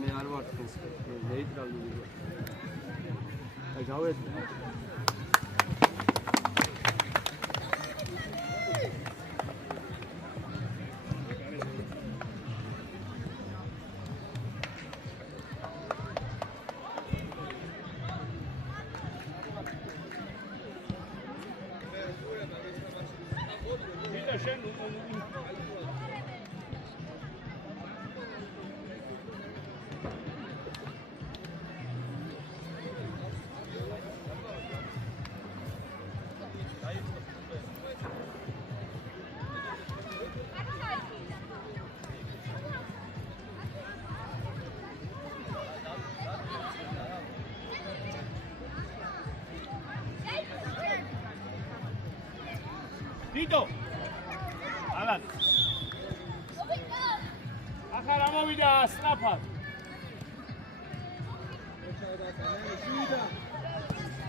მე არ ვარ თქვენს ნეიტრალური ვარ. აი გავედი. Tito! Alan! Ახლა მოვიდა სნაფად.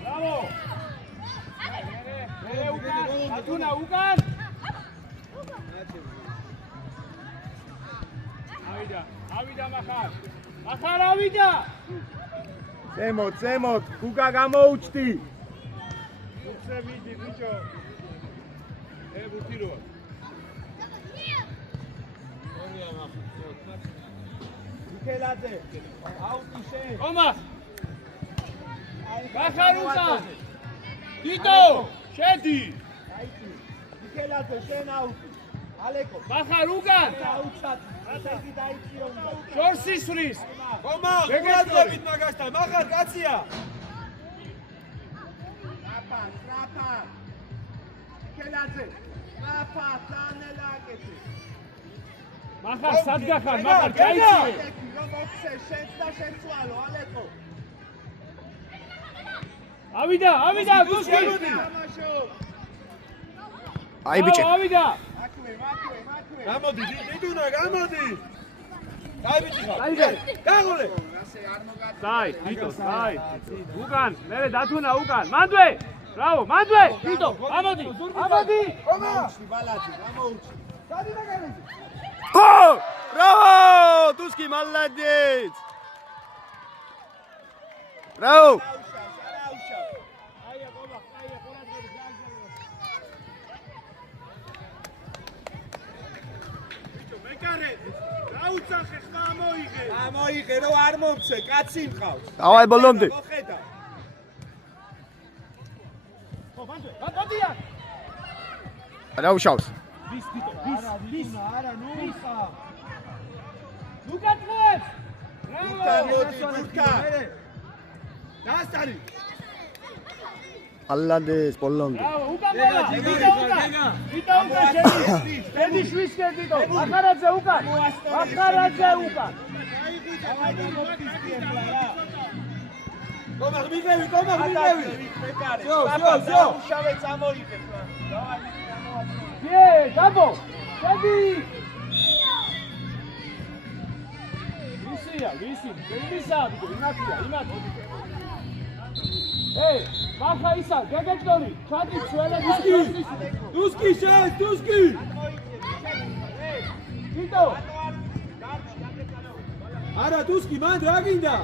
Bravo! მე უკან, ატუნა უკან! ავიდა მახარ. მახარ ავიდა! ზემოთ, გუგა გამოუჩდი. უცე მიდი ბიჭო. ბუთირო. მიქელაძე, აუტი შენ. ომა. გახარუკა. დიდო, შედი. აიტი. მიქელაძე შენ აუტი. ალეკო. გახარუკა. აუცად. ასეთი დაიწიო უნდა. შორსი სვრის. ომა, გულადებით მაგასთან, მახარ კაცია. ტრაპა. მიქელაძე. ტრაპა, თანელაკეთი. მახარ სად გახარ, მახარ ჩაიცი. რომ მოხსე, შენც და შეცვალო, ალეკო. ავიდა, გუსკი. აი ბიჭი. ავიდა. გამოდი, დიდუნა, გამოდი. აი ბიჭი ხარ. აიგე. გაღოლე. დაი, დიდო, დაი. უკან, მე დათუნა უკან. მანდვე. Bravo, მანდვე. დიდო, ამოდი. ომა. ბალაძე, გამოუჩი. სადი და განეცი. Gol! Bravo! Tuski молодец! Bravo! გამოიღე, რომ არ მომცე, კაცი მყავს. Давай ბოლომდე. რა უშავს? არა, ნუხა. უკანწეს. ნუხა. დასტარი. ალანდეს ბოლომდე. Bravo, უკან მოვა. დიდო უკან შედი შვისკე დიდო. ახარაძე უკან. კომარ მიგევი. ზო. შავე წამოიღებ რა. გაბო, შედი. ვისი, იმათია. მახა ისა, გეგეჭორი, ჩადი ცველები. დუსკი შენ, დუსკი. დიდო. არა, დუსკი, მან რა გინდა?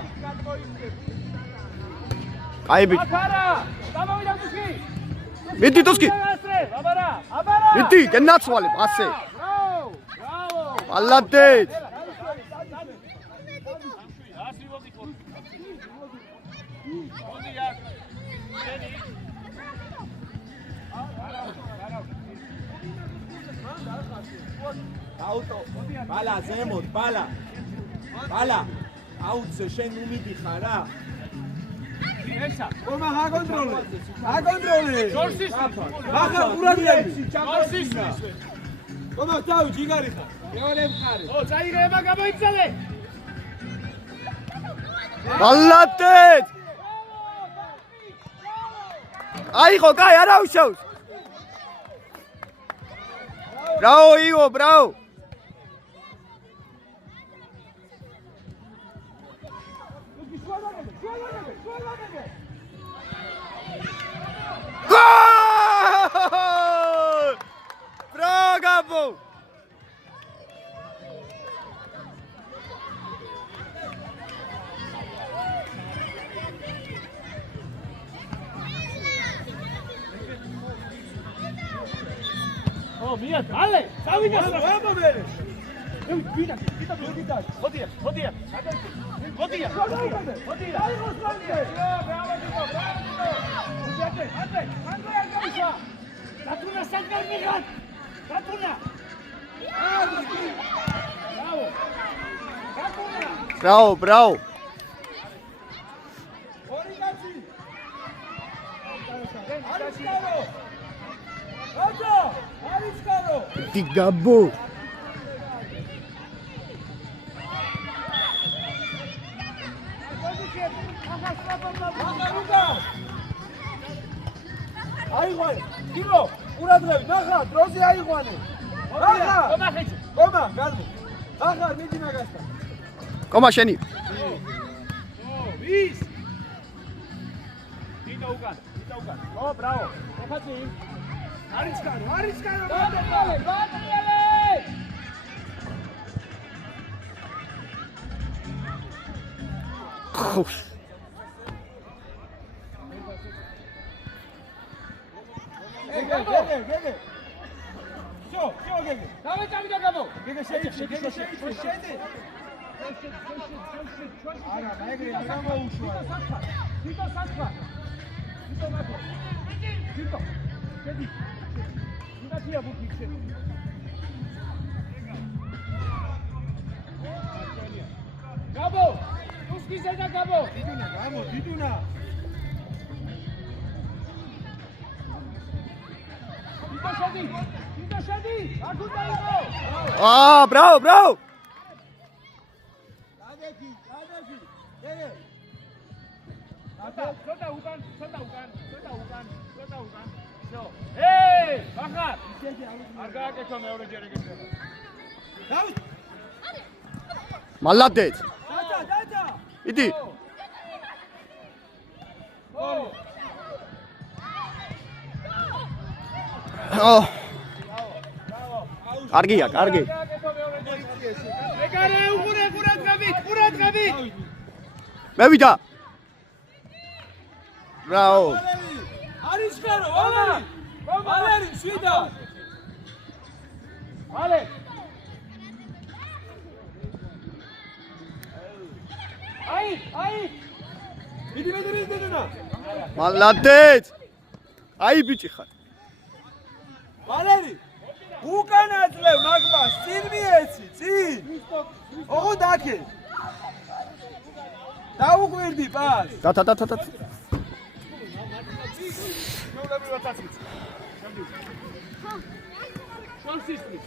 აი ბიჭი. აკარა, გამოვიდა დუსკი. მიდი დუსკი. აბარა. მიდი, გენაცვალებ ასე. Bravo. ალანდეს. აუტო. ბალა ზემოთ, ბალა. აუტზე შენ უმიდიხარ რა. ესა. ომა აგონტროლე. შორსის. მახარ ყურადღები. შორსის. ომა თავი ჯიგარი ხარ. მეორე მხარე. წაიღება გამოიწალე. ალანდეს. აიხო, კაი, არა უშავს. Bravo, Ivo, bravo. Gol! Bravo, Gabo! მია დალე წავიდა ამობერე ვიდა ხოდია აიღოს მანდე დათუნა სანკარ მიღად დათუნა Bravo, bravo. ორი კაცი არისკარო აჯა არისკარო Digabo. აიღვანე გიგო ყურადღები ნახა დროზე აიღვანე ნახა კომა გარდე ნახა მიდი მაგასთან Koma sheni. ვის დიდა უკან ბრავო ეხაცი არისკარო გეგე შო გეგე დავეჭამიდა გაბო გეგე შეიჭი არა ეგრე არ გამოუშვა თვითო საცხა თვითო შედი თვითია ბუთი შედი გაბო უსკი ზედა გაბო დიდუნა თვითო შედი აქ უნდა იყო Ah, bravo, bravo. დადექი გეგე ცოტა უკან შო ეი ბახარ არ გააკეთო მეორე ჯერ ეგეთება დავით Молодец. დაჭა Иди. Oh. Კარგია, კარგი. ეგარე ყურადღებით მევიდა. Bravo. არისკარო ვალერი შვიდა ale აი მიდი დიდუნა Молодец. Აი ბიჭი ხარ. ვალერი უკან აძლევ მაგბას წინ მიეცი წინ ოღო დაკე დაუგვირდი პას და. შორსისტი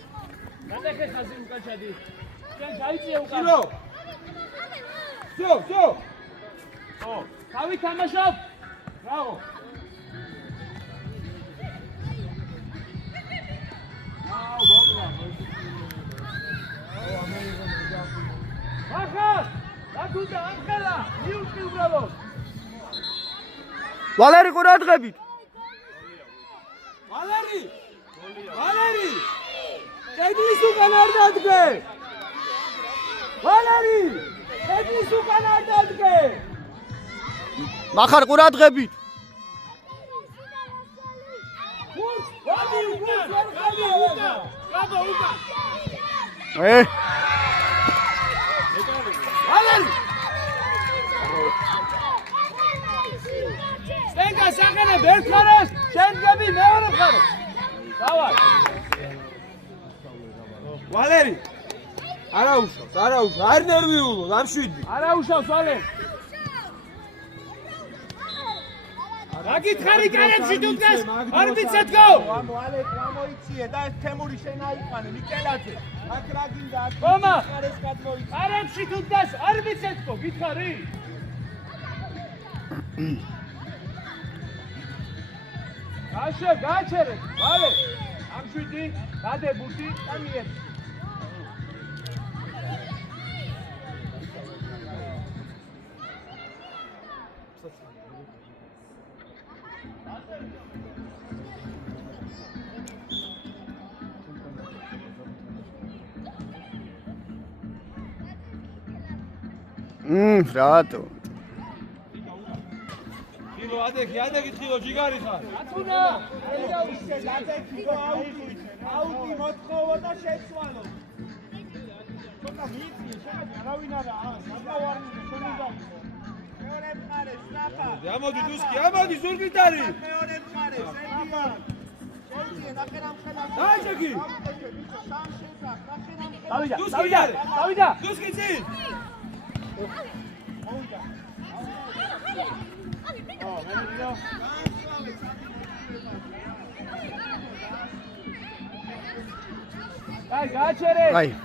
გადახე ხაზი უკან ჩადი ჩვენ გაიწია უკან შო თავი თამაშობ ბრავო ახლა დათუნდა ამხელა მიუჭი უბრალოდ ვალერი ყურადღებით. ვალერი კედლის უკან არ დადგე ვალერი კედლის უკან არ დადგე მახარ ყურადღებით. გაბო უკან ვალერი სტენგა სახენებ ერთ ხარეს შენ გები მეორე ხარო დავალ ვალერი არაუშავს არ ნერვიულო ამშვიდი არა უშავს ვალე გაგითხარი კანებში თუ დგას არ ვიცეთქო ვალე გამოიციე და ეს თემური შენ აიყვანე მიკელაძე აქ რა გინდა აქ ხომა არის გადმოიცი არებში თუ დგას არ ვიცეთქო გითხარი გააჩერე ვალე ამშვიდი დადებუთი და მიეცი Rato. ხილო ადექი ხილო ჯიგარი ხარ ათუნა აუტი მოთხოვო და შეცვალო. ცოტა მიიწიე, შეგადი, არავინ არა, გადავარნიდე, შენ უნდა. მეორე მხარეს, ნახა. ამოდი დუსკი, ამოდი ზურგით არის. მეორე მხარეს, ებია. შეიძლება ნახე რამ ხელა. დაიჭეგი. დავიდა. დუსკი წინ.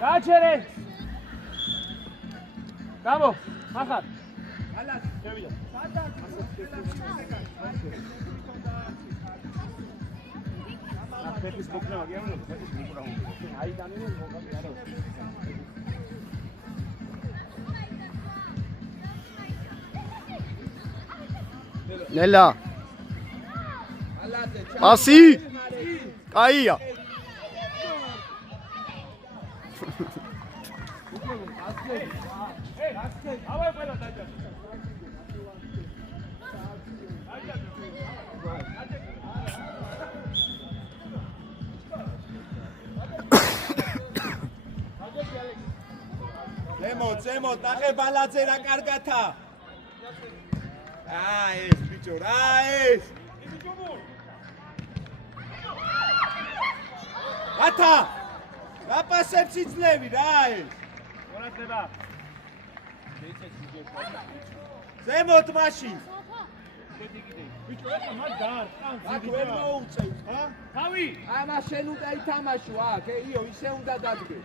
გააჩერე. გამო, ახლა. შევიდა. ფეთის მოკრა მაგიანო, ფეთის მოკრა. აი დამინე მოკრა არა. ნელა. პასი. კაია. აბა ყველა დაჭა. ზემოთ, ნახე ბალაძე რა კარგათა. ეს ბიჭო, ეს. ათა. რა პასებს იძლევი რა ეს. მონაცდება. ზემოთ მაშინ. ბიჭო, ეხლა მაგ დაარტყან. აქ ვერ მოუწევს, ხა? თავი. ამა შენ უნდა ითამაშო აქ, იო, ისე უნდა დადგე.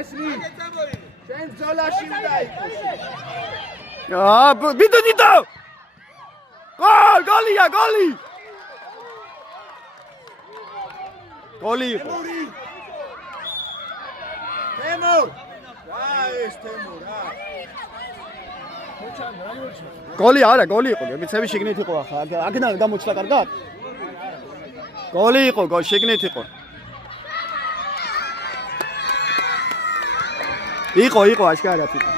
ესმი. შენ ბრძოლაში უნდა იყოს. ბიდო. გოლია. გოლი იყო. თემურ. ეს თემურ, გოლი არა, გოლი იყო. მიცები შიგნით იყო ახლა. აქედან გამოჩნდა კარგად. გოლი იყო, შიგნით იყო. იყო აშკარად იყო.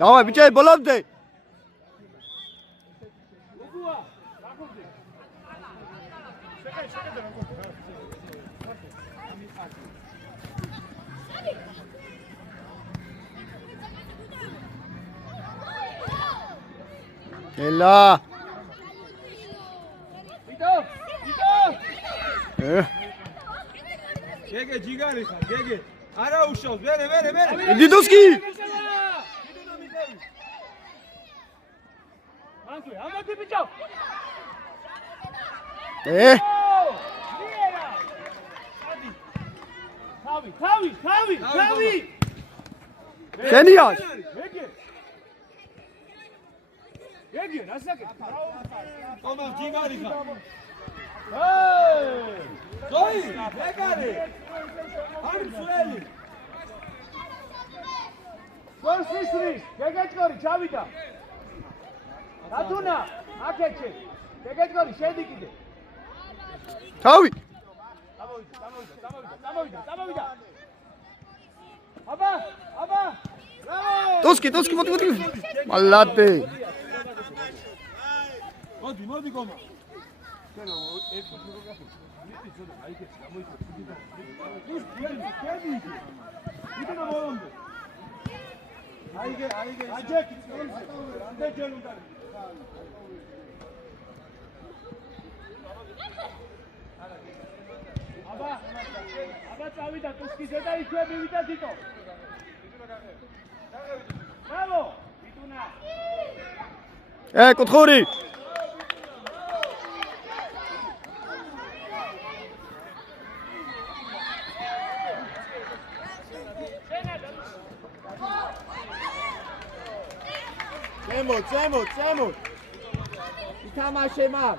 დავაი ბიჭი, ბოლომდე. ელა. გეგე ჯიგარი ხარ, გეგე. არა უშავს, ვერე. დიდუსკი. მანძვე, ამოდი ბიჭო. თავი. შენიას. გეგე, რასაკეთე? კომა ჯიგარი ხარ. ზოი, გეგარი. არის სველი. გორსისრი, გეგეჭკორი, ჩავიდა. დათუნა, აკეთე. გეგეჭკორი, შედი კიდე. თავი. წამოვიდა. აბა. ბრავო. დუსკი, მოდი. მალადე. მოდი კომა. შენო, ერთი მოგახო. მიწი ცოტა, აიქეცი, გამოიწვა, თვითონ. თვითონ მოვონდე. აიგე. აჯექი, რამდენჯერ უნდა. აბა წავიდა კუსკიზე და იქვე მივიდა თითო. ბრავო, ვიტუნა. კუთხური. ზემოთ. ითამაშე მაგ.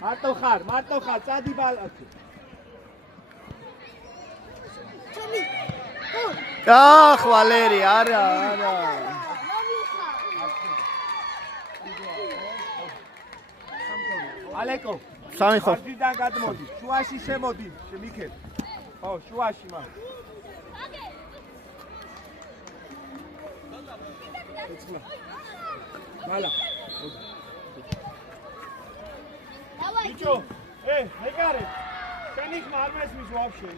მარტო ხარ, წადი ბალაცი. ვალერი, არა. ალეკო. სამი ხო. დიდან გადმოდი, შუაში შემოდი, მიქეთ. ხო, შუაში მაგ. მალა. ბიჭო, მეკარე, შენ იქ არ მესმის ვაფშე.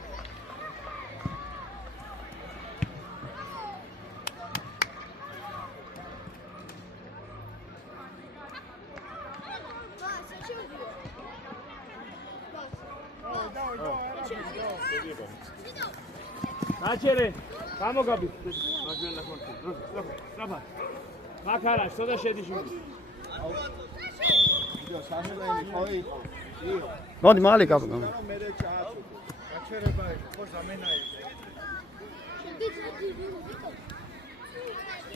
ნაჩერე, გამოგაბი. მაგელა ხორცი. სწრაფად. მაქარა, სოდა შედი შვილი. ბიჭო, სამელანი ხოი. მოდი მალე გაბო. მე ჩააცო. გაჩერება იყო, ხო ზამენაი.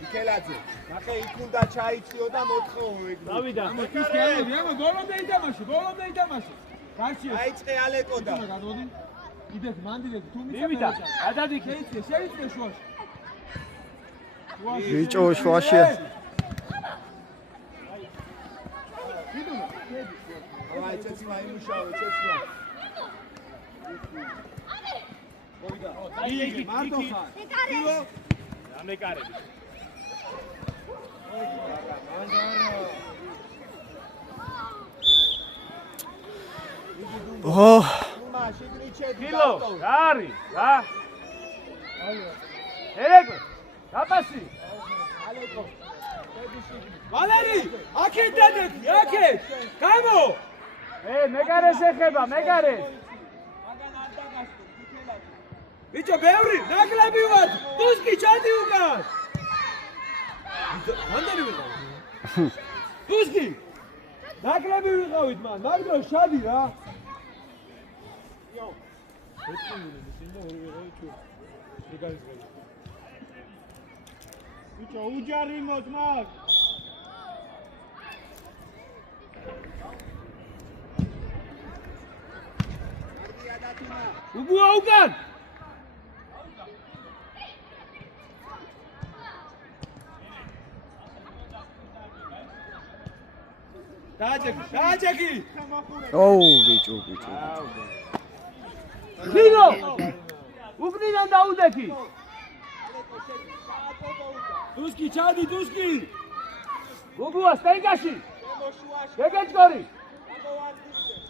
მიკელაძე, ნახე იქ უნდა ჩაიციო და მოთხო ეგ. დავიდა. ის გელები, ამა ბოლომდე ითამაშე, ბოლომდე ითამაშე. გარშიო. აიწყე ალეკოდა. გადმოდი. იდეთ მანდიდეთ თუ მივიდა, გადადიქე. შეიძლება შუაში. ბიჭო შუაში. აი წეცი მაიმუშავე, წეცმა. იგი მარტო ხარ. კილო. ამეკარები. ოჰ კილო, რა არის? რა? ერეკლე, დაპასი. ვალერი, აქეთ დადექი, აქეთ. გამო. მეკარეს ეხება, მეკარეს. ბიჭო, ბევრი, ნაკლები ვარ. დუსკი ჩადი უკან. მანდარი ვიყავ. დუსკი. ნაკლები ვიყავით მან, მაგრამ შადი რა. ბიჭო, უჯარი მოძმაკ. უგუა უკან. დააჭექი. ოუ ბიჭო. კილო. უკნიდან დაუდექი. დუსკი ჩადი, დუსკი. უგუა სტენგაში. გეგეჭკორი.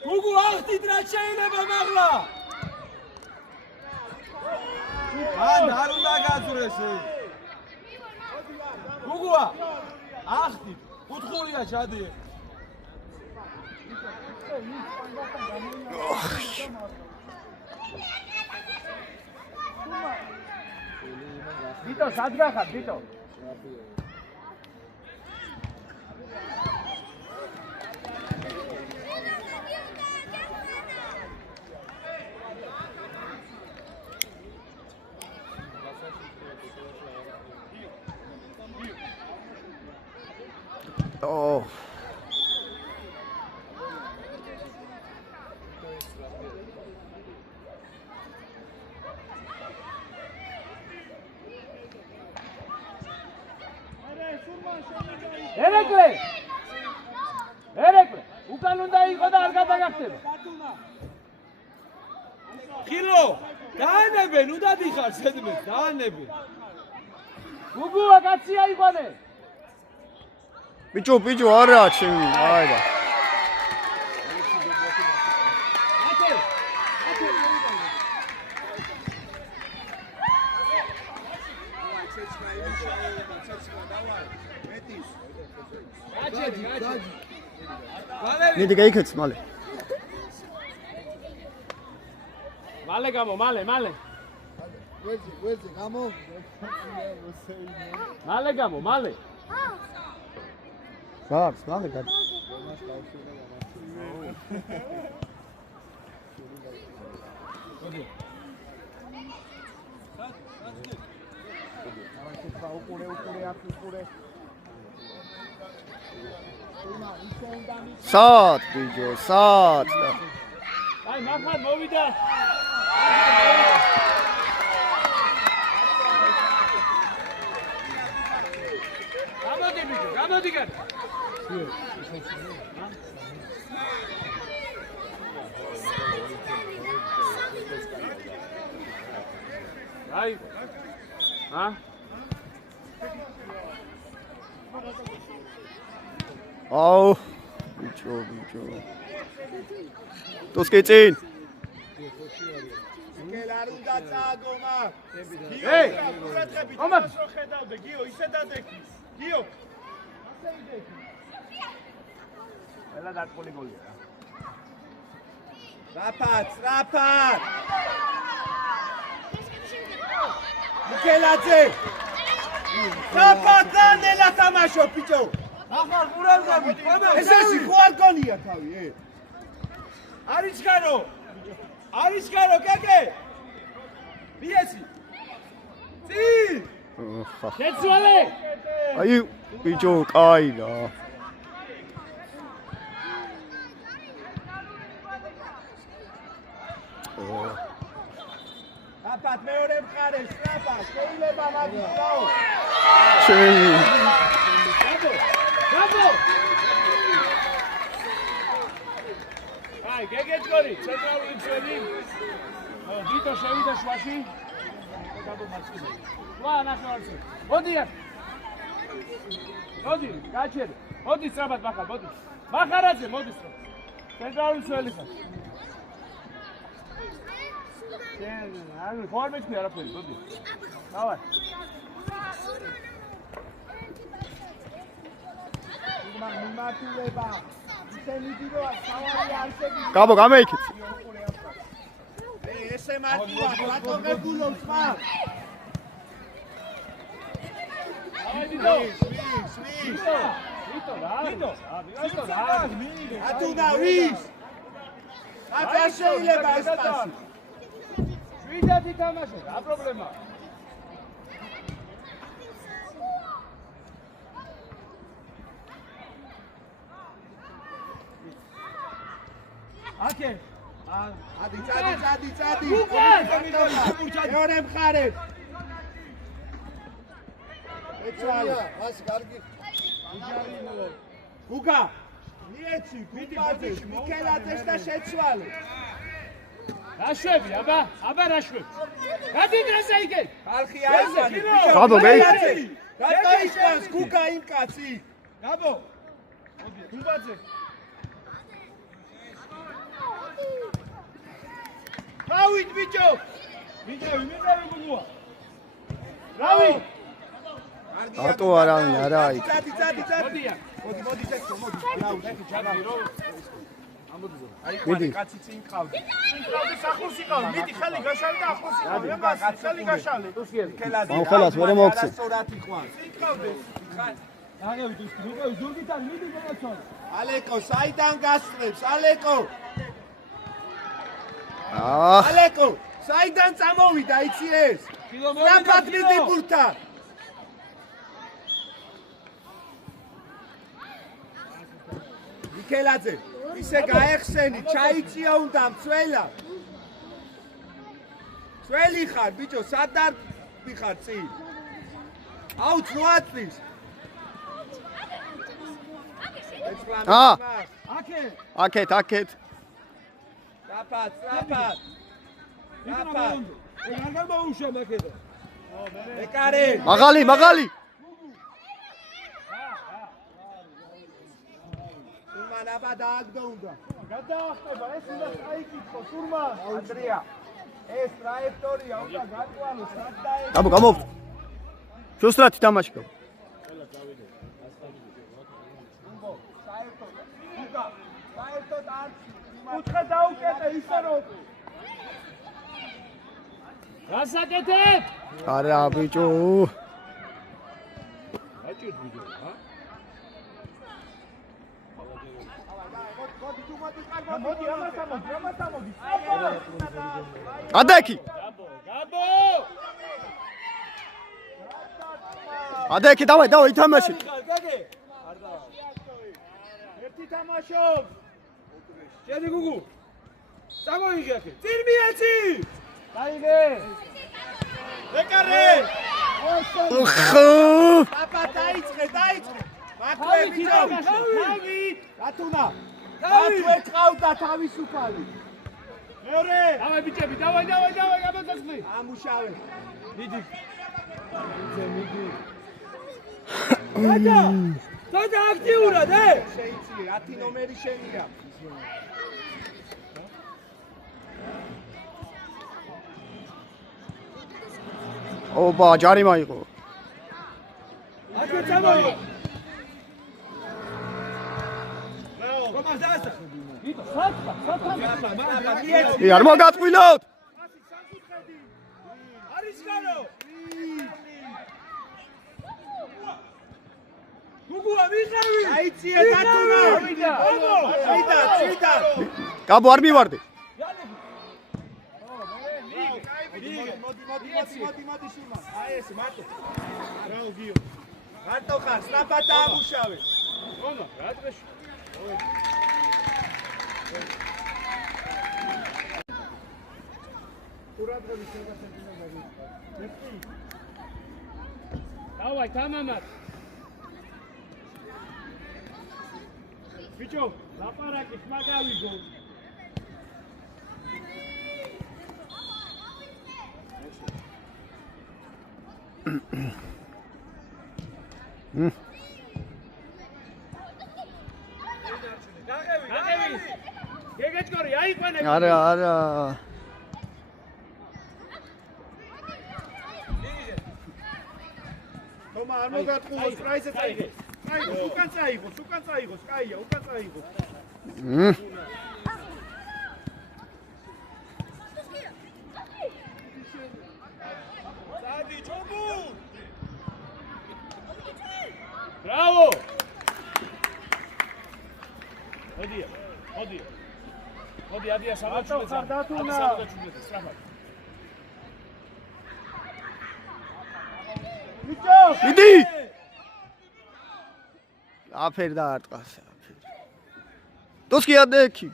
გუგუ ახტით რა შეიძლება მაღლა. არ უნდა გაზრეს. გუგუა ახტით. კუთხურია ჩადი. ბიტო, სად გახარ, ბიტო? ოჰ. ერეკლე, უკან უნდა იყო და არ გადაგახტება. კილო, დაანებენ, უნდა დიხარ ზედმე, დაანებენ. უგუა კაცია იყვანე. ბიჭო, არა, ჩემი, აირა. მიდი გაიქეც მალე. მალე გამო, მალე. ვეძე, გამო. მალე გამო, მალე. გაქვს, მალე გადი. სად, ბიჭო, სად. აი, ნახარ მოვიდა. გამოდი ბიჭო, გამოდი გადა. აი. აუ. ბიჭო. ტუსკი წინ. არ უნდა წააგომა. ეი! ყურადღებით მომად! რო ხედავდე, გიო, ისე დადექი. გიო. ასე იდექი. ყველა დაკული გოლია რა. რაფაც. მიქელაძე. რაფაც დანელა თამაშო, ბიჭო. ახალ ყურადღებით. ესეში ხო არ გონია თავი, არის გარო, კეკე. მიესი. წინ. შეცვალე! აი ბიჭო, კაი რა. აფათ მეორე მხარეს, რაფა, შეიძლება მაგის დაო. ჩემი. ბაბო! აი, გეგეჭგორი, ცენტრალური მშვენი. ვიტო შევიდა შვაში. ბაბო მარცხინა. ვა, ნახევარზე. მოდი, გაჩერე. მოდი სწრაფად მახარ, მოდი. მახარაძე, მოდი სწრაფად. ცენტრალური მშვენი ხარ. ანუ ხوار მეჩქი არაფერი, მოდი. დავა. მიმართულება. ისენი დიდოა, სავალი არსები. გაბო გამეიქეთ. ესე მარტივად, რატო გეგულობს მაგ? აი ვიტო. ატუნა ვის? აბა შეიძლება ეს პასი. ვიდათ ითამაშე, რა პრობლემაა? აკე. წადი. უკან! მეორე მხარეს. ეცვალე. მას კარგი გუგა. მიეცი, გუმბაძეს, მიქელაძეს და შეცვალე. რაშვები, აბა რაშვები. გადიდრესა იქე. ხალხი აისანი. გაბო მეიქე. რატო ისყავს გუგა იმ კაცი? გაბო. გუმბაძე. ავით ბიჭო. მიდევი გუგუა. რავი. ატო არავინ არა აი. წადი. მოდია. მოდი ტექსტო, მოდი. რავი, ჩაბი რო. აი მიდი. კაცი წინ ყავდი. ახლოს იყავ. მიდი ხელი გაშალე და ახლოს იყავ. ემას ხელი გაშალე. მიქელაძე. მომხელას ვერ მოგცე. სწორად იყვან. წინ ყავდე. აღევი თუ მოგევი ზურგიდან მიდი მოგაცვალე. ალეკო, საიდან გასწრებს? ალეკო, საიდან წამოვიდა, იცი ეს? რაფად მიდი ბურთად? მიქელაძე, ისე გაეხსენი, ჩაიწია უნდა მცველა. ძველი ხარ, ბიჭო, სადარ ვიხარ წინ? აუ, ძვაწვის. აკეთ. რაფაც. არ გამოუშვა მაკედა. ეკარე. მაღალი. აბა დააგდო უნდა. გადაახტება, ეს უნდა წაიკითხო, სურმა. ანდრია. ეს ტრაექტორია უნდა გაკვალო, სად დაეცა. გაბო გამო. შუსტრათი თამაში გაბო. საერთოდ არც კუთხე დაუკეტე ისე რომ გასაკეთებ! არა ბიჭო. აჭირ ბიჭო, ჰა? მოდი ამასამოდი. ადექი. გაბო! ადექი დავაი ითამაში. ერთი თამაშობ. შედი გუგუ. წამოიღე აქე. წინ მიეცი. დაიგე. ეკარე. უხო. აბა დაიწყე. მაქვე თავი. რატუნა? თავი ყავდა თავისუფალი. მეორე. დავაი ბიჭები, დავაი, გამოსასწრე. ამუშავე. მიდი. ცოტა აქტიურად, შეიცი, 10 ნომერი შენია. ოპა, ჯარიმა იყო. აქ წამოიღო. კომანდას. ვიტო, საჭა. არ მოგაწყვილოთ. არის გარო. გუგუა მიყევი. აიციე დათუნა. წვიდა. კაბო არ მივარდი. მოდი შურმა. აი ეს მარტო. რაო გიო. მარტო ხარ, სნაპად დაამუშავე. ხონო, რა დღეში. ყურადღების შეგასაგებია გაგიწვა. დავაი, თამამად. ბიჭო, ლაპარაკის მაგავიგო. გაგევი. გეგეჭკორი, აიყვანე. არა. თომა არ მოგატყუოს, პრაისე წაიღო. უკან წაიღოს, კაია, უკან წაიღოს. სადი ჩობუ. ბრავო! მოდი, ადია სამაჩულე ხარ დათუნა. სწრაფად. ბიჭო! მიდი! აფერ დაარტყას. დოსკი ადექი.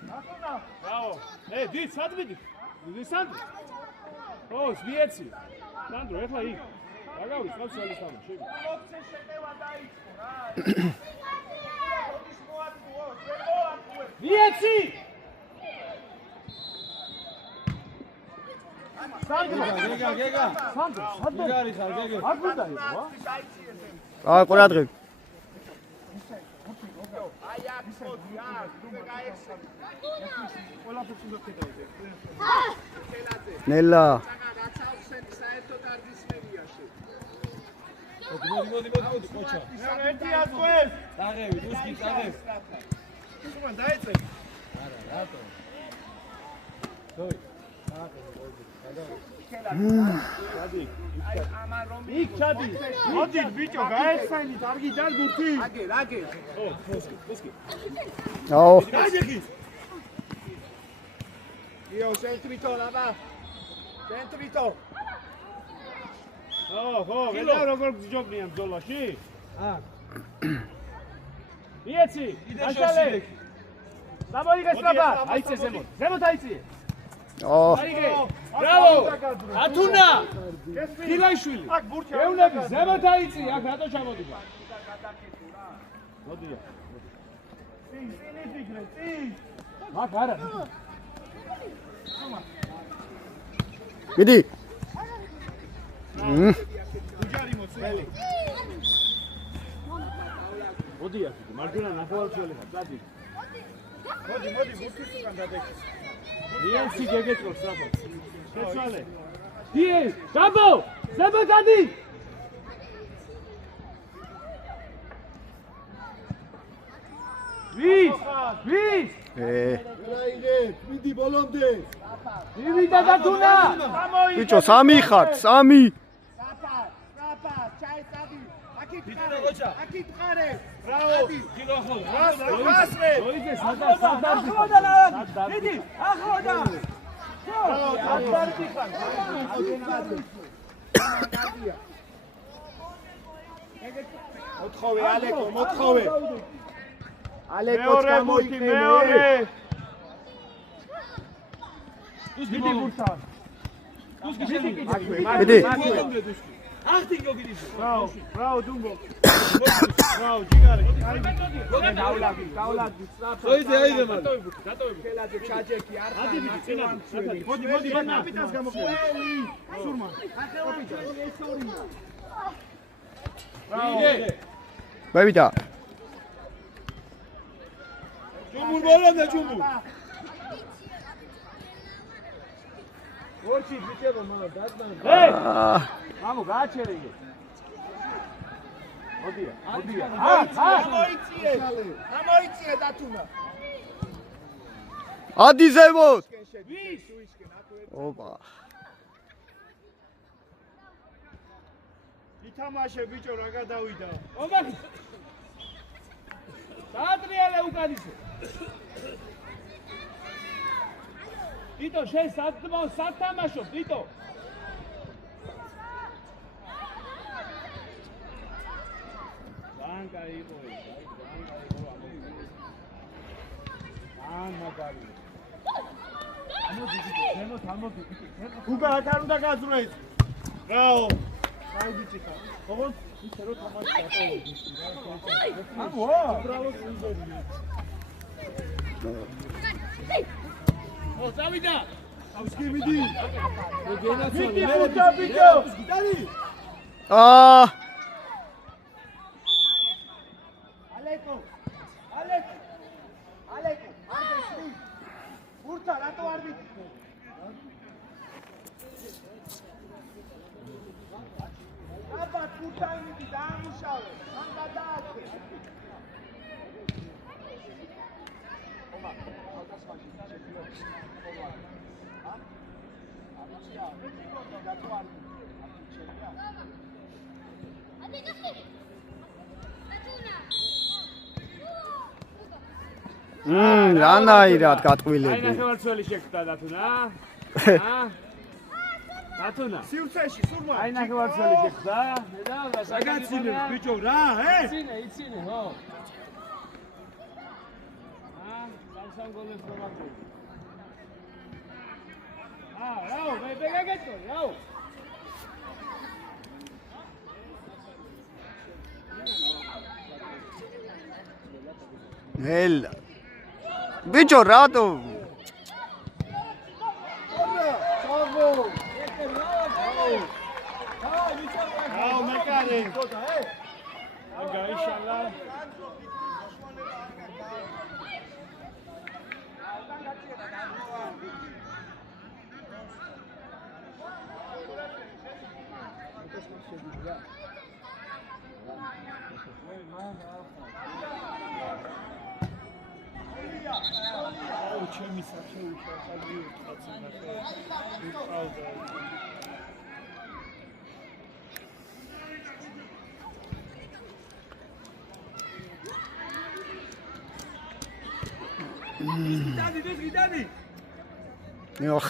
ბრავო! დი, სად მიდი? მიდი სანდრო. ო, ზვიეცი. სანდრო, ეხლა იქ. დაგავის, ხავს სოლის თამა, შეგი. მოწე შეტევა დაიწყო რა. ზვიეცი! გეგა. სანდრო, სანდრო. არის ხარ, გეგა. არ გუნდა იყო, აი, ყურადღები. აი აქ მოდი, აქ, ნუ გაიხსნა. ყველაფერს უნდა ხედავდე. ნელა. რაც ავსენი საერთოდ არ გისმენიაში. მოდი, ყოჩა. ერთი აწყვეს. დაღევი, დუსკი დაღევი. სულ დაეწე. არა, რატო? დოი. იქ ჩადი. მოდი ბიჭო, გაეხსენით, არ გიდარ გურთი. აგე. ო, ფოსკი. აო. გაიგე. იო, ცენტრიტო ლაბა. ცენტრიტო. ხო, ვედა როგორ გჯობნიან ბრძოლაში? იეცი, დაშალე. დამოიგე სწრაფად. აიცე ზემოთ აიცე. აო. აიგე. ბრავო! ათუნა! გილაიშვილი. აქ ბურთი. ეუნები ზემოთ აიცი, აქ რატო ჩამოდიხარ? მოდია. წინი ფიქრე. აქ არა. მიდი. უჯარი მოწელი. მოდი აქ, მარჯვენა ნახევარწელი ხარ, წადი. მოდი, ბურთის უკან დადეკე. იენსი გეგეჭკორს სწრაფად. შეცვალე. დი, დაბო! ზემოთ ადი! ვის? რაიგე, მიდი ბოლომდე. მივიდა დათუნა! ბიჭო, 3 ხართ, 3. სტრაფა, ჩაიწადი. აქით ყარე. ბრავო. რასრე! როიძე სადარ მიდი, ახლოდა. მოთხოვე ალეკო, მოთხოვე. ალეკო ჩამოიქნე. მიდი ბურთან. მიდი. ახტინგო გიდის. ბრავო, დუმბო. ბრავო, ჯიგარი. დავლადი. როიძე აიდე მან. დატოვები. ხელაძე ჩაჯეკი არ ხარ. ადი მიდი, წინა. მოდი, კაპიტანს გამოყვა. სურმა. მევიდა. ჯუმბურ ბოლომდე ჯუმბურ. ორჩი ბიჭებო მამა დადმან. მამო გააჩერე იგი. მოდია. ამოიწიე დათუნა. ადიზებოთ. ვის? ოპა. ითამაშე ბიჭო რა გადავიდა. ომარი. საადრიალე უკანისო. თითო შენ სათამაშო თითო. ბანკა იყო ეს, ბანკა იყო მაგარი. ამოდი. გუგა აქ უნდა გაძვრა ეს. რაო. აი ბიჭი ხარ. ოღონდ ისე რომ თამაში ატოვებდი. ამო, უბრალოდ უნდერია. წავიდა. ავსკი მიდი. მიდი ბიჭო. გიტარი. ალეკო. არ გესმის. ურთა რატო არ ვიცი? აბა თუთაინი დაამუშავე. ამ გადააწყე. όμα, ალკასმაში შეგვიძლია. ამაშია, რატო არ ვიცი? შეგვიძლია. რანაირად აი გატყვილები. ნახევარცველი შეგდა დათუნა. დათუნა. სივრცეში, სურმა. აი ნახევარცველი შეგდა. და საგაცინე ბიჭო რა, იცინე, ხო. სამ გოლებს მომაგრე. რაო, მე გაგეწორი, რაო. ელა. ბიჭო რატო? რაო მეკარე. აგა იშალა. ჩემი სახეუშა ხალხი კაცი ნახე. ვიყავდა. გიტანი. ოხ.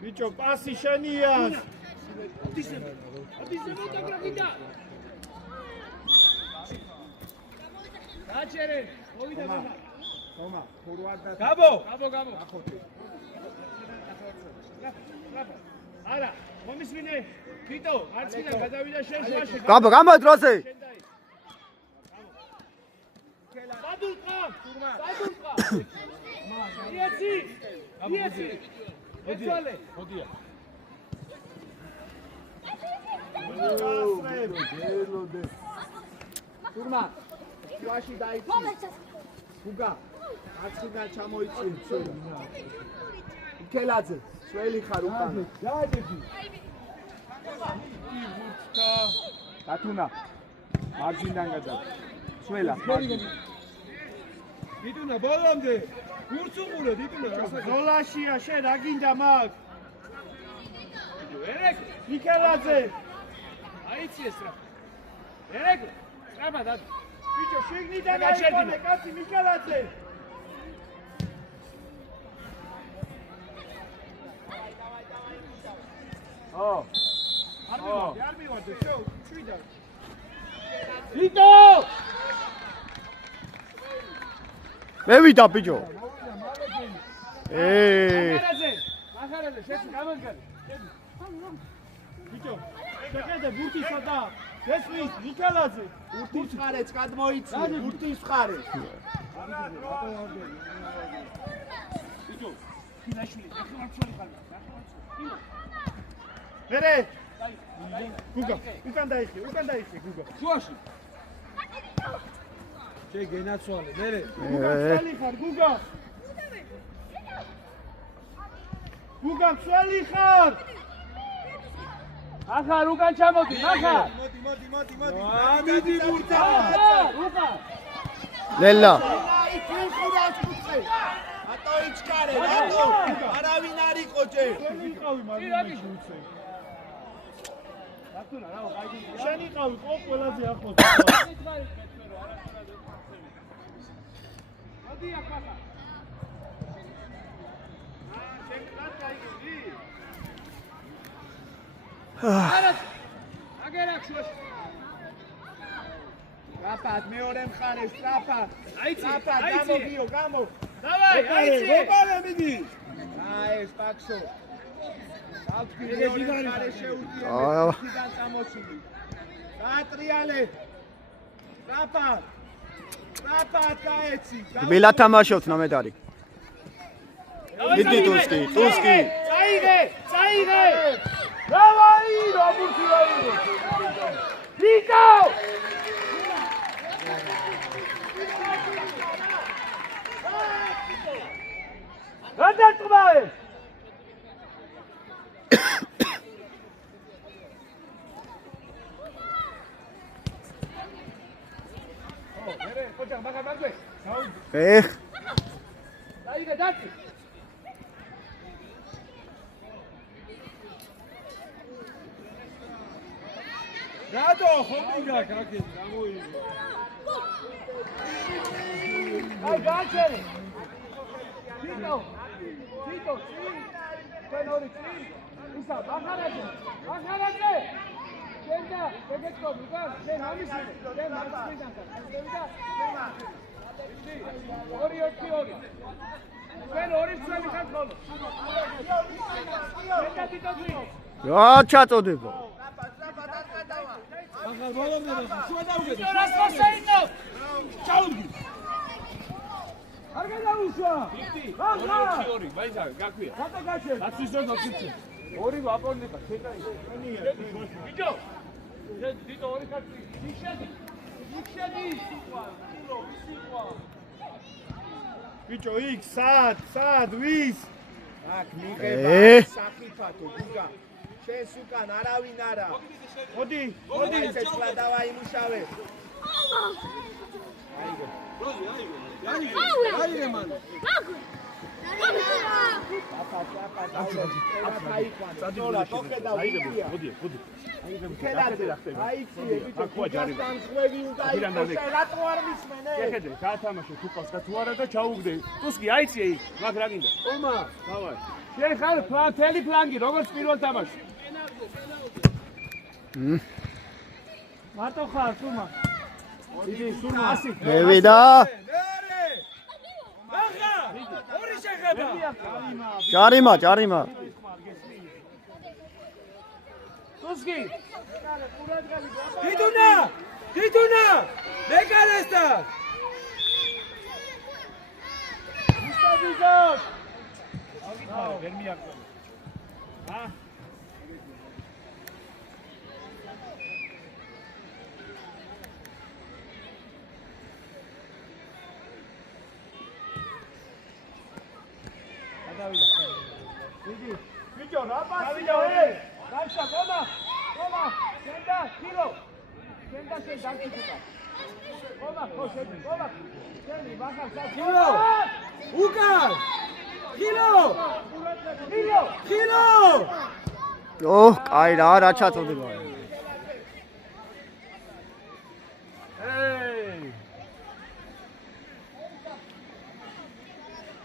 ბიჭო პასი შენია. ოდისებო დაგრაგიდა. გაჩერე, მოვიდა მომა. ხომა, ფორვარდა. გაბო. ახოთი. არა, მომისმინე. თვითო, მარცხიდან გადავიდა შენ შუაში. გამო დროზე. სადულყა. იაცი. ეცვალე. მოდია. თურმა შუაში დაიწი. გუგა არციდან ჩამოიწინ ცელი. იქელაძე, სველი ხარ უკან. დააჯები. დათუნა. მარჯვიდან გადა. სველა. დიდუნა ბოლომდე. გურცუყურე დიდუნა. ზოლაშია შენ რა გინდა მაგ? ერეკ, იქელაძე. აიცი ეს რა. ერეკ, სწრაფად და ბიჭო შიგნიდან აიყვანე კაცი მიქელაძე. არ მივარდი, შო, ჩვიდა. თვითო! მე ვიდა ბიჭო. მახარაძე, შეცი გამონგარი. ბიჭო, შეგედა ბურთისა და ესმის მიქელაძე. ბურთის ხარეც გადმოიცი, ბურთის ხარეც. ბიჭო, ფინაშვილი, ნახევარცველი ხარ. მერე გუგა, უკან დაიხე გუგა. შუაში. შე გენაცვალე მერე ცველი ხარ გუგა გუგა ცველი ხარ ახლა უკან ჩამოდი ახლა მოდი ამიდი ბურთა უკა ლელა ატო იჩქარე რატო არავინ არ იყო ჯე ვიყავი მაგრამ უცე რატონა რა ვაიდი შენ იყავი ყველაზე ახლოს მოდი ახლა შენ კაცი აიგდი აგერახშოს რაფად მეორე მხარე სტრაფა აიცი გამოგიო გამო დავაი აიცი ვოპარე მიდი ეს პაქსო ავთქი მეორე მხარე შეუძლია მიდან წამოწული გაატრიალე სტრაფა გაეცი ბილა თამაშობთ ნომედარი მიდი ტუსკი წაიღე დავაი რაბურთი აიღო ნიკო გადაწყვეტე მერე ხოჭა მაგაგვე ეხ დაიგე დაცი რატო ხომიგა კაკეთ გამოიღო აი გაჩერე თითო თენორი ისა ახალაძე შენდა ეგეთო მიგა შენ ამის შენ მარცხნიდან გავიდა ორი შენ ორი წელი ხარ ხოლმე შენდა თითო რა ჩაწოდება ახალ ბოლომდე შუა დაუგეთო რას მოსაინო ჩაუდგი არ გადაუშვა ახლა ორი მაინც გაქვია ხატა გაჩერე დაცვის დრო დაცვის ორი ვაპორნება შეკაი ვიდეო დიტო ორი კაცი იქშედი ბიჭო იქ სად ვის აქ მიღება საფიფათო გუგა შენს უკან არავინ არა მოდი ცეცხლა დავაიმუშავე აიღე მან შეხედე, გაათამაშე თუ ყავს და თუ არა და ჩაუგდე. ტუსკი აიცი იქ, მაგ რა გინდა? ომა, დავაი. შენ ხარ თელი ფლანგი, როგორც პირველ თამაში. მარტო ხარ სულმა. დიდი სულმა 100. მევიდა ახლა ორი შეხება ჭარიმა ტუსკი დიდუნა მეკარესტა მისტაბიზოს აგიქარ ვერ მიაკო ა ბიჭო რა პასია ე რაშა გომა შენდა კილო შენდა შენ დაგჭირდა გომა ხო შენი გომა შენი ვახარ კილო უკან კილო ოჰ კაი რა ჩაწოდება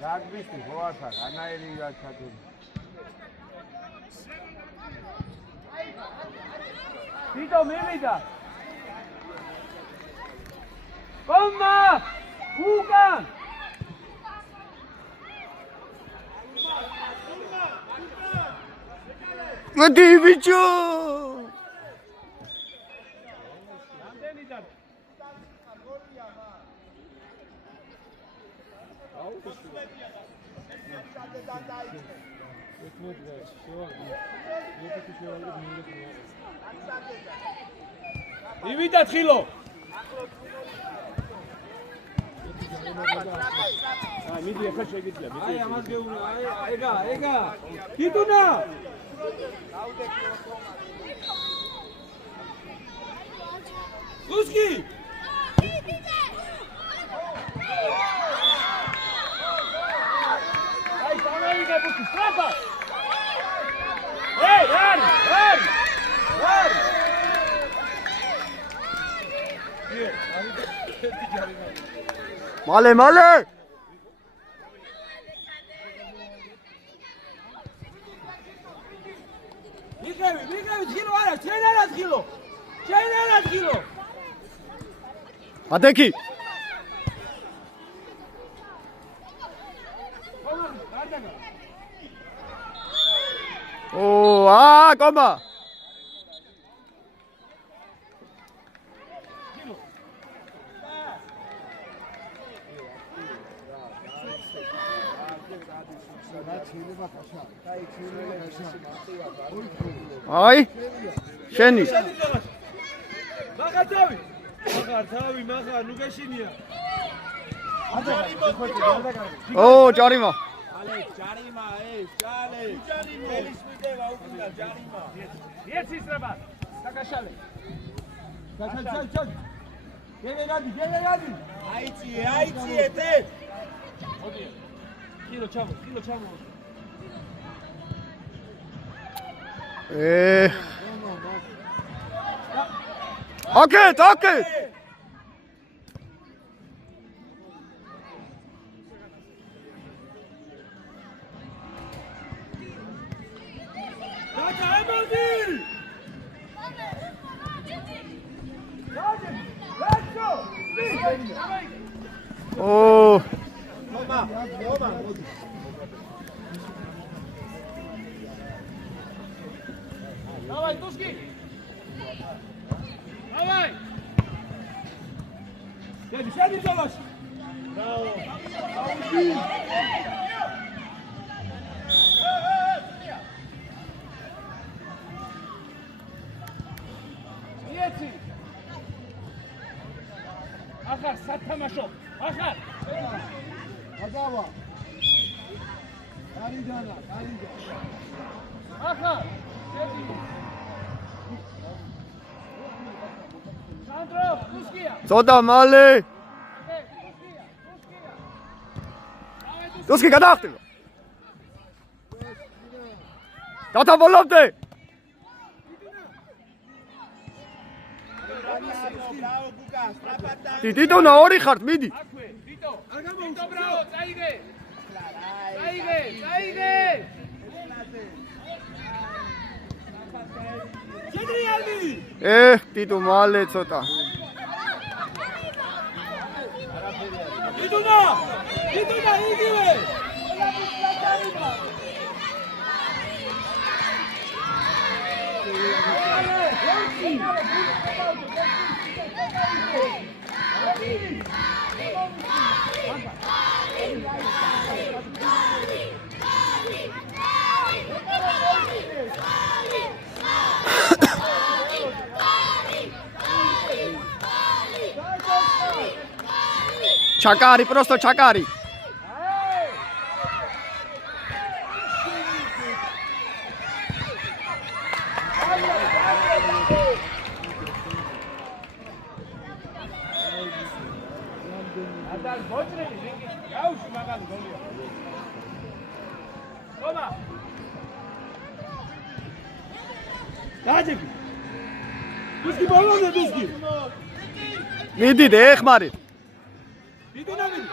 რაგბისტი ხო ახლა რანაირი ჩაწოდება თითო მივიდა გომა უკან მოდი ბიჭო რამდენი და ივიდა თხილო მიდი ახლა შეგიძლია. აი ამას გეუბნები. აი ეგა. გიტუნა. გუსკი. აი სამეიგე ბუთი სტრაფა. Hey! მალე მიგები თხილო არა, ჩვენ არა თხილო. ატეკი კომა აი შენი მაგარ თავი ნუ გეშინია ჯარიმა ჯარიმა მელის მიდევა უკიდა ჯარიმა ერთი სრება საკაშალე ჩაჩ გევერადი აიციე ტე მოდი კილო ჩამო ოკეი Давай, Тушки! Давай! შედი ძოლაში იეცი! ახარ სათამაშო! ახარ! აგავა გარიდანა ახარ! შედი! სანდრო, Тушкია! ცოტა მალე Тушки გადაახტება დათაბოლობდე ტიტონა ორი ხართ მიდი აქვე, ვიტო! ვიტო ბრაო, წაიგე! შედრიანი ტიტო მალე ცოტა იტუნა იგივე ჩაკარი просто ჩაკარი ადარ ბოჭრები რინგი გავში მაგალი გოლია ხომა დაჯები Тушки ბოლომდე Тушки მიდი ეხმარი იტუნა მიდი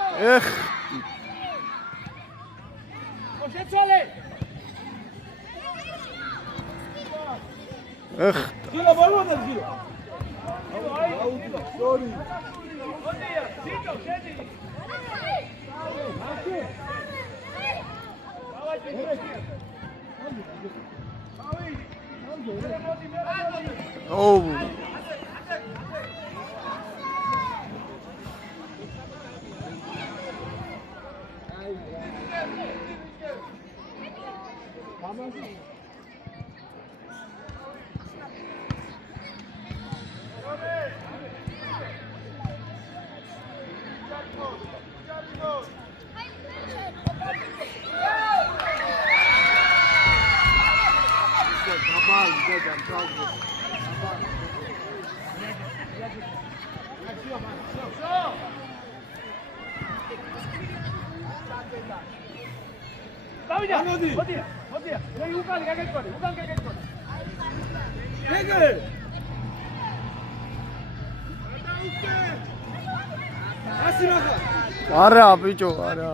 შეცვალე გილო ბოლომდე გილო სორი ოდია ზიტო შედი ოუ Come on. დავიდა მოდია მე უკან გაგეწყვეტი ეგე ასი მაგა არა ბიჭო არა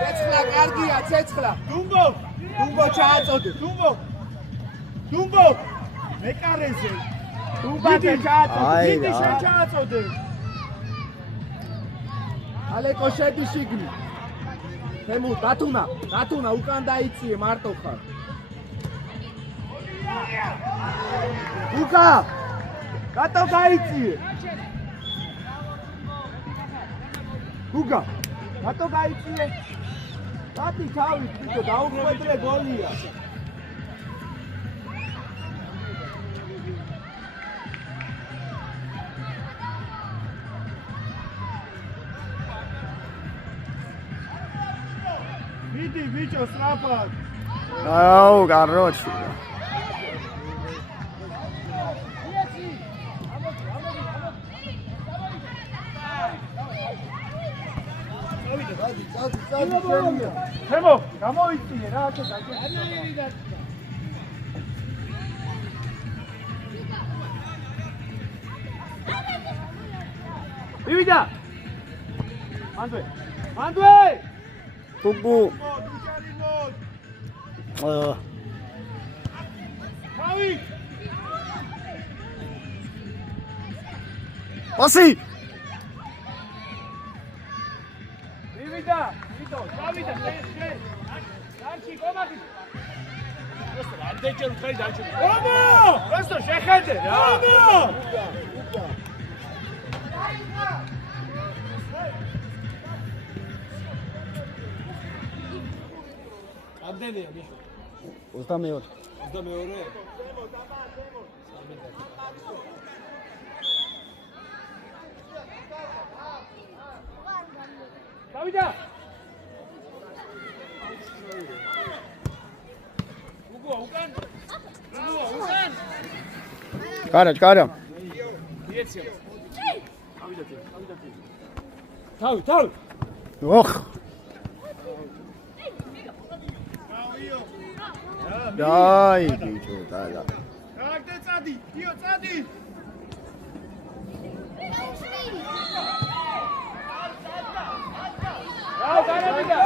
ცეცხლა კარგია ცეცხლა დუმბო ჩააწოდე დუმბო მეკარეზე დუმბაძე აი დიდი შეჩააწოდე ალეკო შედი შიგნი თემურ დათუნა უკან დაიწიე მარტო ხარ უკა კატო დაიწიე უკა კატო დაიწიე კატი თავით ბიჭო დაუხვედრე გოლია მიდი ბიჭო სწრაფად აუ გაროჩი თემო გამოიწიე რა აქ გაიგე მივიდა მანდვე ბუბუ თავი პასი მივიდა გავიდა დარჩი კომაკი ამდენჯერ ხელი დარჩი პროსტო შეხედე რა ამდენია მიშო 22 გავიდა უკან კარა იეცია გავიდა თავი ოხ დაი ბიჭო დალა რაგდე წადი იო წადი გავიდა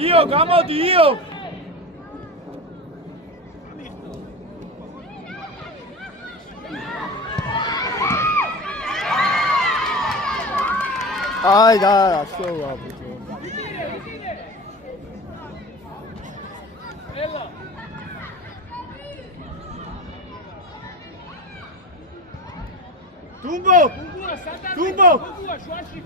იო გამოდი იო აი და შოვა ბიჭო ელა დუმბო დუმბო შუაში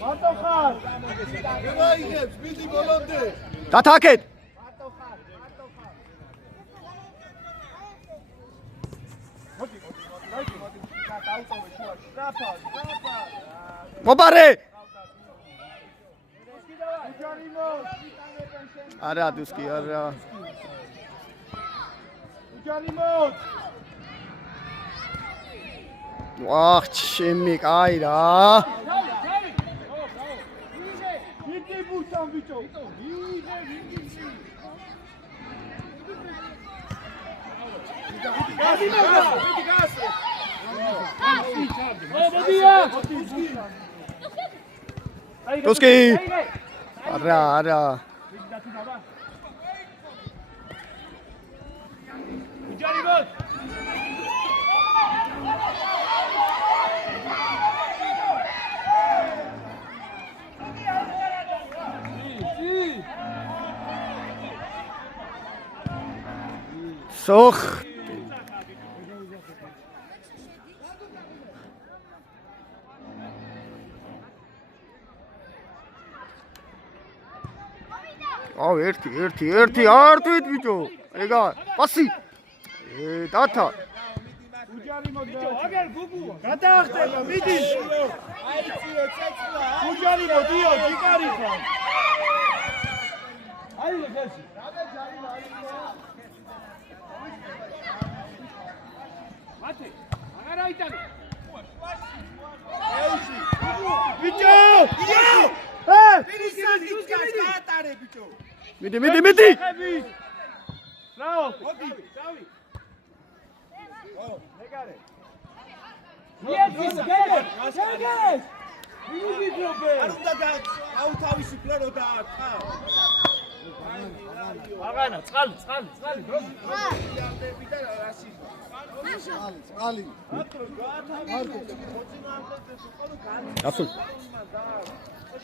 მარტო ხარ გაიგებს მიდი ბოლომდე დათაკეთ მოპარე არა დუსკი არა ვახ ჩემი კაი რა მიდი ბურთან ბიჭო დუსკი არა სოხ აუ ერთი არტვით ბიჭო ეგა პასი დათა უჯარი მოდიო აგერ გუგუა გადაახტება მიდი აიციო ცეცხლა უჯარი მოდიო ჯიკარი ხარ აი ლექესი მათე აღარ აიტანე ეუში ბიჭო გაატარე ბიჭო მიდი რაო მოდი დავი ნეგარე მიეცის გეგეს ვიგიძრობე არ უნდა აუთავისუფლო რო დააკა აღანა წყალი დროზე მიამდები და რასი წყალი მარტო გაათავისუფლე მოწინააღმდეგეს უყოლო განი აბსოლ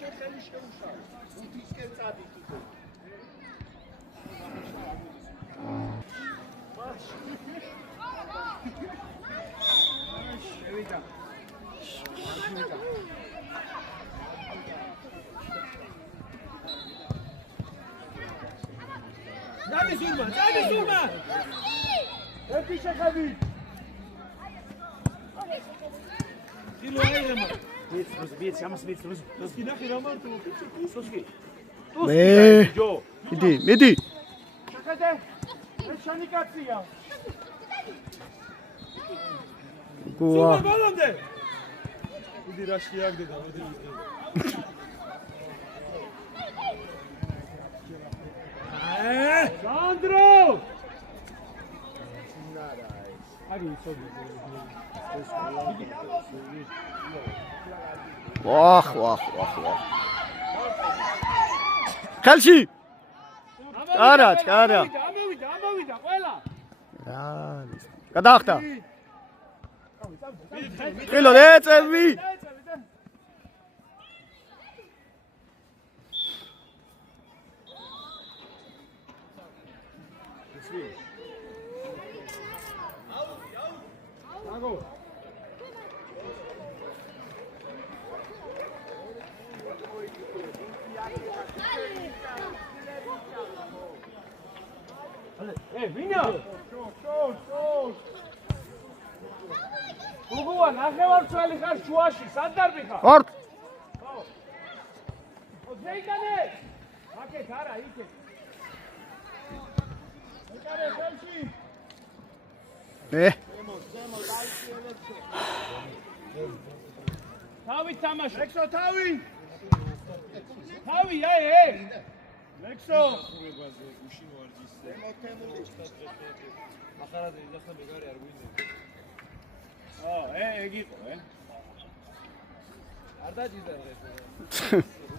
შეხელი შეუშა უთისკენ წადით შევიდა Dani Surma! ერთი შეხები! ილო აირემა! Biet, ამას მიწროს. Დოსკი ნახე რა მარტო, სოსკი. მიდი. შეხედე. ეს შენი კაცია. გუა. სულ ბოლომდე. მიდი რა შეაგდე და მოდი ვიზდე. სანდრო! აი სოდი. ვახ. ხელში. არა. ამოვიდა ყველა. გადაახტა. ხილო ეწევი. ვინა? გუგუა ნახევარცვალი ხარ შუაში, სად დარბიხარ? ვარ. ზეიგანე. აკეთ არა, იქეთ. ეკარე ხელში. თავი თამაშო. ლექსო თავი. თავი აი. ლექსო. ახლა ძახა მეგარი არ გვინდა. ეგ იყო, არ დაჯდა ეს.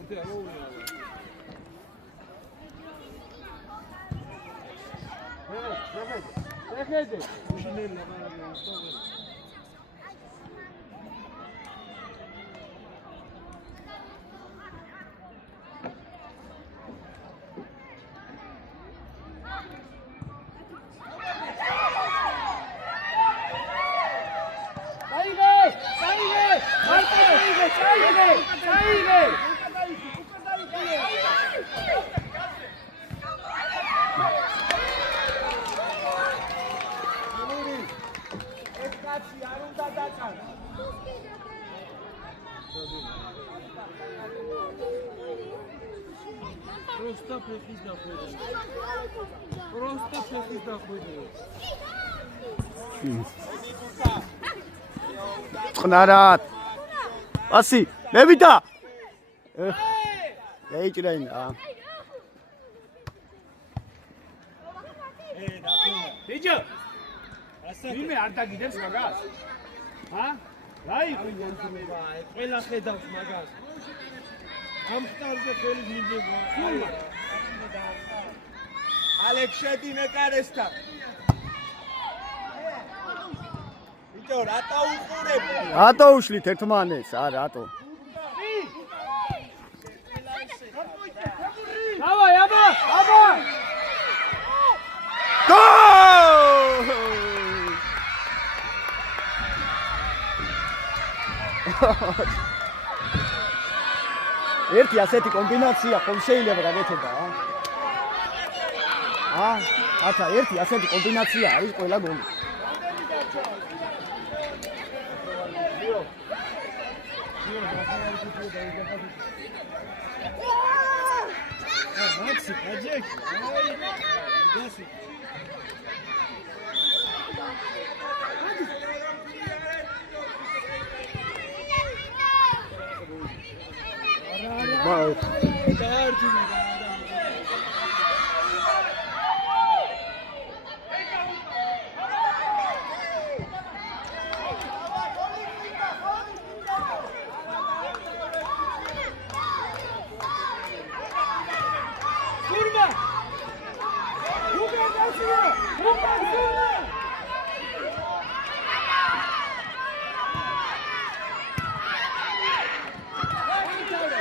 უთე ამოუნია. შეხედე. უშინელი აღარია სწორად. Просто фეხის დახვედრა. წყნარად. პასი, მევიდა. ეიჭრაინა. ბიჭო. ვინმე არ დაგიდებს მაგას? რაი ყინანტმება, ყველა ხედავს მაგას. ამ ხტარზე ხელი მიდება. ალექს შედინე კარესთან. ბიჭო, რატო უყურებ? რატო უშლით ერთმანეთს? რატო? დავაი, აბა! გოლ! ერთი ასეთი კომბინაცია ხომ შეიძლება გაკეთება, აცა ერთი ასეთი კომბინაცია არის ყველა გოლი. Maxi, Ajek. Desi.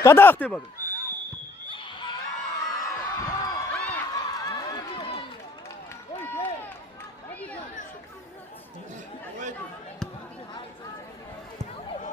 გადაახტება.